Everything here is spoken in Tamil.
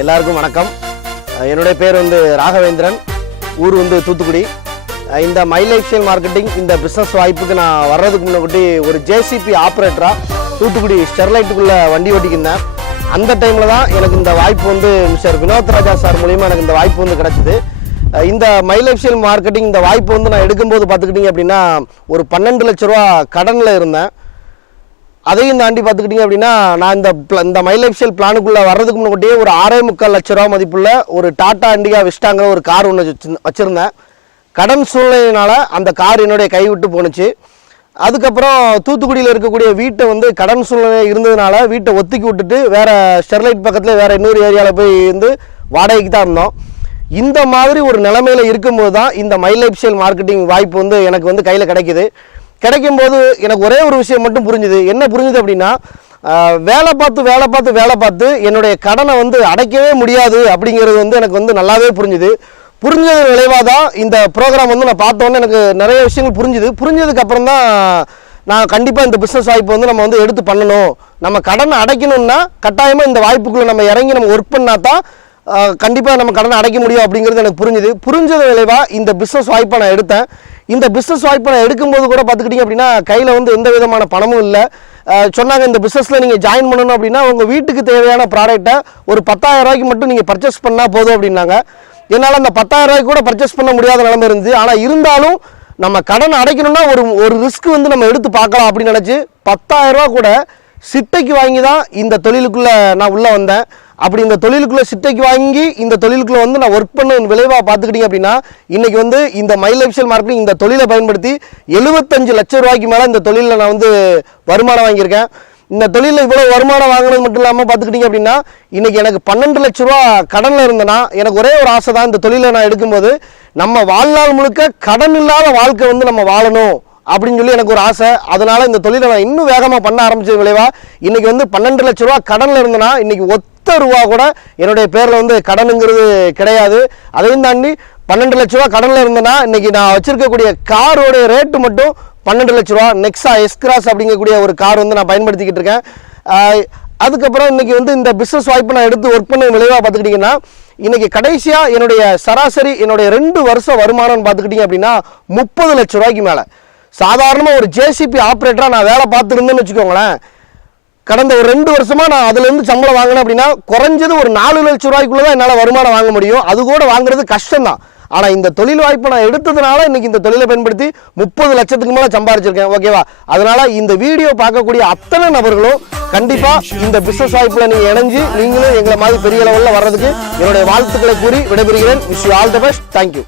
எல்லாருக்கும் வணக்கம். என்னுடைய பேர் வந்து ராகவேந்திரன். ஊர் வந்து தூத்துக்குடி. இந்த மை லைஃப் ஸ்டைல் மார்க்கெட்டிங் இந்த பிஸ்னஸ் வாய்ப்புக்கு நான் வர்றதுக்கு முன்னாடி ஒரு ஜேசிபி ஆப்ரேட்டராக தூத்துக்குடி ஸ்டெர்லைட்டுக்குள்ளே வண்டி ஓட்டிக்கிருந்தேன். அந்த டைமில் தான் எனக்கு இந்த வாய்ப்பு வந்து மிஸ்டர் வினோத் ராஜா சார் மூலிமா எனக்கு இந்த வாய்ப்பு வந்து கிடச்சிது. இந்த மை லைஃப் ஸ்டைல் மார்க்கெட்டிங் இந்த வாய்ப்பு வந்து நான் எடுக்கும்போது பார்த்துக்கிட்டிங்க அப்படின்னா ஒரு பன்னெண்டு லட்ச ரூபா கடனில் இருந்தேன். அதையும் தாண்டி பார்த்துக்கிட்டிங்க அப்படின்னா நான் இந்த இந்த மை லைஃப் ஸ்டைல் பிளானுக்குள்ளே வர்றதுக்கு முன்னாடியே ஒரு ஆறே முக்கால் லட்ச ரூபா மதிப்புள்ள ஒரு டாட்டா இண்டிகா விஸ்டாங்கிற ஒரு கார் ஒன்று வச்சுருந்தேன். கடன் சூழ்நிலையினால் அந்த கார் என்னுடைய கை விட்டு போணுச்சு. அதுக்கப்புறம் தூத்துக்குடியில் இருக்கக்கூடிய வீட்டை வந்து கடன் சூழ்நிலை இருந்ததுனால வீட்டை ஒத்துக்கி விட்டுட்டு வேறு ஸ்டெர்லைட் பக்கத்தில் வேறு இன்னொரு ஏரியாவில் போய் வந்து வாடகைக்கு தான் இருந்தோம். இந்த மாதிரி ஒரு நிலைமையில இருக்கும்போது தான் இந்த மை லைஃப் ஸ்டைல் மார்க்கெட்டிங் வாய்ப்பு வந்து எனக்கு வந்து கையில் கிடைக்குது. கிடைக்கும்போது எனக்கு ஒரே ஒரு விஷயம் மட்டும் புரிஞ்சுது. என்ன புரிஞ்சுது அப்படின்னா வேலை பார்த்து வேலை பார்த்து வேலை பார்த்து என்னுடைய கடனை வந்து அடைக்கவே முடியாது அப்படிங்கிறது வந்து எனக்கு வந்து நல்லாவே புரிஞ்சுது. புரிஞ்சது விளைவாக தான் இந்த ப்ரோக்ராம் வந்து நான் பார்த்தோன்னே எனக்கு நிறைய விஷயங்கள் புரிஞ்சுது. புரிஞ்சதுக்கப்புறம் தான் நான் கண்டிப்பாக இந்த பிஸ்னஸ் வாய்ப்பு வந்து நம்ம வந்து எடுத்து பண்ணணும். நம்ம கடனை அடைக்கணும்னா கட்டாயமாக இந்த வாய்ப்புக்குள்ளே நம்ம இறங்கி நம்ம ஒர்க் பண்ணால் தான் கண்டிப்பாக நம்ம கடனை அடைக்க முடியும் அப்படிங்கிறது எனக்கு புரிஞ்சுது. புரிஞ்சது விளைவாக இந்த பிஸ்னஸ் வாய்ப்பை நான் எடுத்தேன். இந்த பிஸ்னஸ் வாய்ப்பை நான் எடுக்கும்போது கூட பார்த்துக்கிட்டிங்க அப்படின்னா கையில் வந்து எந்த விதமான பணமும் இல்லை. சொன்னாங்க இந்த பிஸ்னஸில் நீங்கள் ஜாயின் பண்ணணும் அப்படின்னா உங்கள் வீட்டுக்கு தேவையான ப்ராடக்ட்டை ஒரு 10000 ரூபாய்க்கு மட்டும் நீங்கள் பர்ச்சேஸ் பண்ணால் போதும் அப்படின்னாங்க. என்னால் அந்த 10000 ரூபாய்க்கு கூட பர்ச்சேஸ் பண்ண முடியாத நிலைமை இருந்துச்சு ஆனால் இருந்தாலும் நம்ம கடன் அடைக்கணும்னா ஒரு ஒரு ரிஸ்க் வந்து நம்ம எடுத்து பார்க்கலாம் அப்படின்னு நினச்சி 10000 ரூபா கூட சிட்டைக்கு வாங்கி தான் இந்த தொழிலுக்குள்ளே நான் உள்ளே வந்தேன். அப்படி இந்த தொழிலுக்குள்ளே சிட்டைக்கு வாங்கி இந்த தொழிலுக்குள்ளே வந்து நான் ஒர்க் பண்ண விளைவாக பார்த்துக்கிட்டீங்க அப்படின்னா இன்றைக்கி வந்து இந்த மை லைஃப் மார்க்கெட்டிங் இந்த தொழிலை பயன்படுத்தி எழுபத்தஞ்சு லட்சம் ரூபாய்க்கு மேலே இந்த தொழிலில் நான் வந்து வருமானம் வாங்கியிருக்கேன். இந்த தொழிலில் இவ்வளோ வருமானம் வாங்கினது மட்டும் இல்லாமல் பார்த்துக்கிட்டீங்க அப்படின்னா இன்றைக்கி எனக்கு பன்னெண்டு லட்ச ரூபா கடனில் இருந்தேன்னா எனக்கு ஒரே ஒரு ஆசை தான் இந்த தொழிலை நான் எடுக்கும்போது நம்ம வாழ்நாள் முழுக்க கடன் இல்லாத வாழ்க்கை வந்து நம்ம வாழணும் அப்படின்னு சொல்லி எனக்கு ஒரு ஆசை. அதனால இந்த தொழிலை நான் இன்னும் வேகமாக பண்ண ஆரம்பிச்ச விளைவா இன்னைக்கு வந்து பன்னெண்டு லட்ச ரூபா கடனில் இருந்தேன்னா இன்னைக்கு ஒத்த ரூபா கூட என்னுடைய பேரில் வந்து கடனுங்கிறது கிடையாது. அதையும் தாண்டி பன்னெண்டு லட்ச ரூபா கடனில் இருந்தேன்னா இன்னைக்கு நான் வச்சிருக்கக்கூடிய காரோடைய ரேட்டு மட்டும் பன்னெண்டு லட்ச ரூபா. நெக்ஸா எஸ்கிராஸ் அப்படிங்கக்கூடிய ஒரு கார் வந்து நான் பயன்படுத்திக்கிட்டு இருக்கேன். அதுக்கப்புறம் இன்னைக்கு வந்து இந்த பிஸ்னஸ் வாய்ப்பு நான் எடுத்து ஒர்க் பண்ண விளைவாக பார்த்துக்கிட்டிங்கன்னா இன்னைக்கு கடைசியாக என்னுடைய சராசரி என்னுடைய ரெண்டு வருஷம் வருமானம்னு பார்த்துக்கிட்டிங்க அப்படின்னா முப்பது லட்ச ரூபாய்க்கு மேலே. சாதாரணமாக ஒரு ஜேசிபி ஆப்ரேட்டராக நான் வேலை பார்த்துருந்தேன்னு வச்சுக்கோங்களேன். கடந்த ஒரு ரெண்டு வருஷமா நான் அதுல இருந்து சம்பளம் வாங்கினேன் அப்படின்னா குறைஞ்சது ஒரு நாலு லட்சம் ரூபாய்க்குள்ள தான் என்னால் வருமானம் வாங்க முடியும். அது கூட வாங்குறது கஷ்டம் தான் ஆனால் இந்த தொழில் வாய்ப்பை நான் எடுத்ததுனால இன்னைக்கு இந்த தொழிலை பயன்படுத்தி முப்பது லட்சத்துக்கு மேலே சம்பாரிச்சிருக்கேன். ஓகேவா? அதனால இந்த வீடியோ பார்க்கக்கூடிய அத்தனை நபர்களும் கண்டிப்பா இந்த பிசினஸ் வாய்ப்புல நீங்க இணைஞ்சு நீங்களும் எங்களை மாதிரி பெரிய லெவலில் வர்றதுக்கு என்னுடைய வாழ்த்துக்களை கூறி விடைபெறுகிறேன். Wish all the best thank you